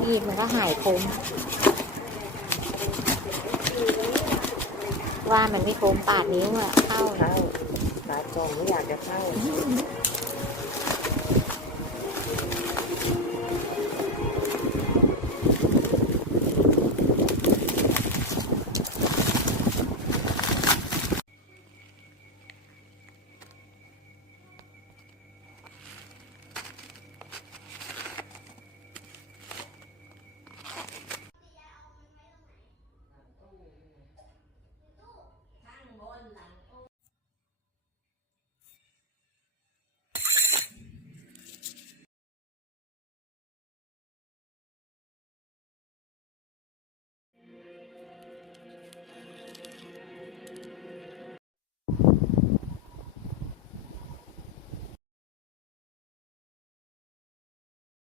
มีดมันก็หายคมว่ามันไม่คมปาดนิ้วอะเข้าเข้าปาดตรงไม่อยากจะเข้า